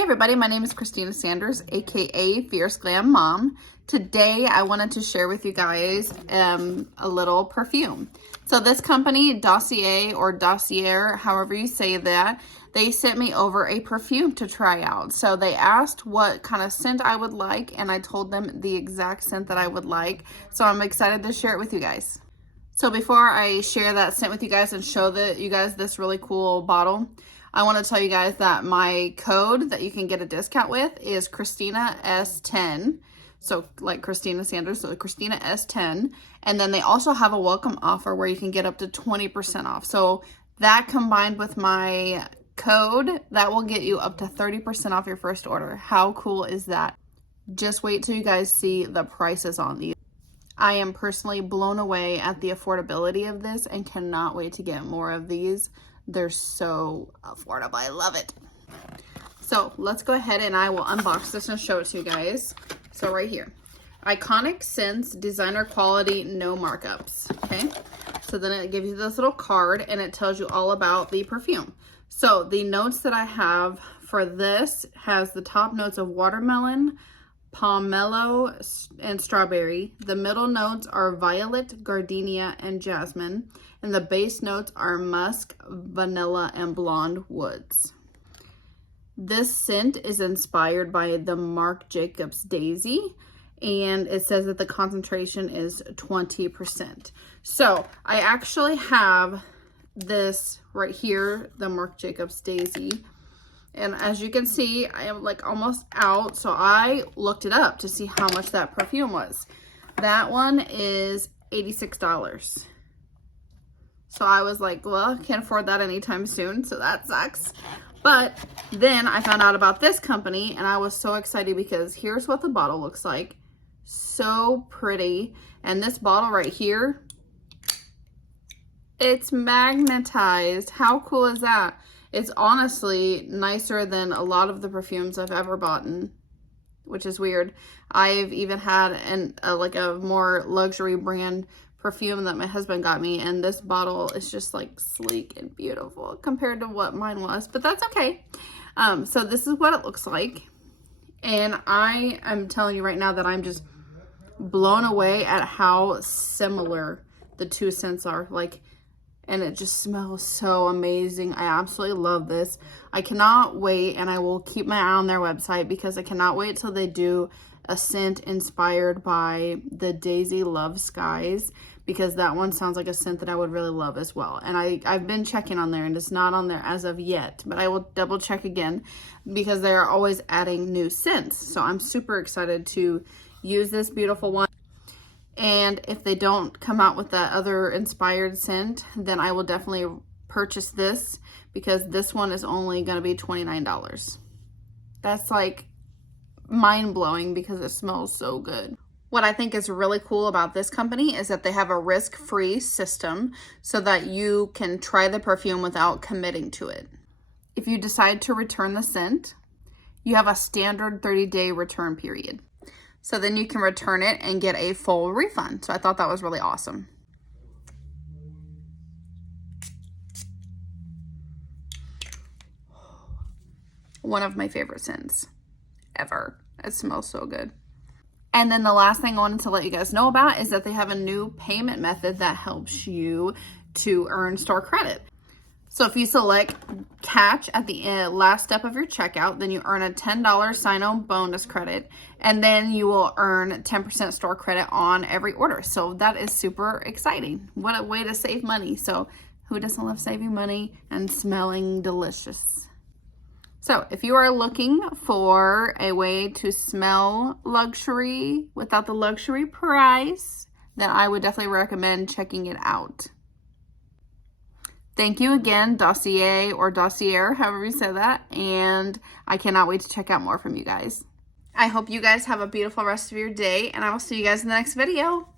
Hey everybody, my name is Christina Sanders, aka Fierce Glam Mom. Today I wanted to share with you guys a little perfume. So this company, Dossier or Dossier, however you say that, they sent me over a perfume to try out. So they asked what kind of scent I would like, and I told them the exact scent that I would like. So I'm excited to share it with you guys. So before I share that scent with you guys and show you guys this really cool bottle, I want to tell you guys that my code that you can get a discount with is Christina S10. So like Christina Sanders, so Christina S10. And then they also have a welcome offer where you can get up to 20% off. So that combined with my code, that will get you up to 30% off your first order. How cool is that? Just wait till you guys see the prices on these. I am personally blown away at the affordability of this and cannot wait to get more of these. They're so affordable. I love it. So let's go ahead and I will unbox this and show it to you guys. So right here, iconic scents, designer quality, no markups. Okay. So then it gives you this little card and it tells you all about the perfume. So the notes that I have for this has the top notes of watermelon, pomelo, and strawberry. The middle notes are violet, gardenia, and jasmine. And the base notes are musk, vanilla, and blonde woods. This scent is inspired by the Marc Jacobs Daisy, and it says that the concentration is 20%. So I actually have this right here, the Marc Jacobs Daisy. And as you can see, I am like almost out. So I looked it up to see how much that perfume was. That one is $86. So I was like, well, I can't afford that anytime soon. So that sucks. But then I found out about this company and I was so excited because here's what the bottle looks like. So pretty. And this bottle right here, it's magnetized. How cool is that? It's honestly nicer than a lot of the perfumes I've ever bought, which is weird. I've even had like a more luxury brand perfume that my husband got me, and this bottle is just like sleek and beautiful compared to what mine was, but that's okay. So this is what it looks like, and I am telling you right now that I'm just blown away at how similar the two scents are. Like, and it just smells so amazing. I absolutely love this. I cannot wait, and I will keep my eye on their website because I cannot wait till they do a scent inspired by the Daisy Love Skies, because that one sounds like a scent that I would really love as well. And I've been checking on there and it's not on there as of yet, but I will double check again because they're always adding new scents. So I'm super excited to use this beautiful one. And if they don't come out with that other inspired scent, then I will definitely purchase this because this one is only going to be $29. That's like mind-blowing because it smells so good. What I think is really cool about this company is that they have a risk-free system so that you can try the perfume without committing to it. If you decide to return the scent, you have a standard 30-day return period. So then you can return it and get a full refund. So I thought that was really awesome. One of my favorite scents ever. It smells so good. And then the last thing I wanted to let you guys know about is that they have a new payment method that helps you to earn store credit. So if you select catch at the last step of your checkout, then you earn a $10 sign-on bonus credit, and then you will earn 10% store credit on every order. So that is super exciting. What a way to save money. So who doesn't love saving money and smelling delicious? So if you are looking for a way to smell luxury without the luxury price, then I would definitely recommend checking it out. Thank you again, Dossier or Dossier, however you say that, and I cannot wait to check out more from you guys. I hope you guys have a beautiful rest of your day, and I will see you guys in the next video.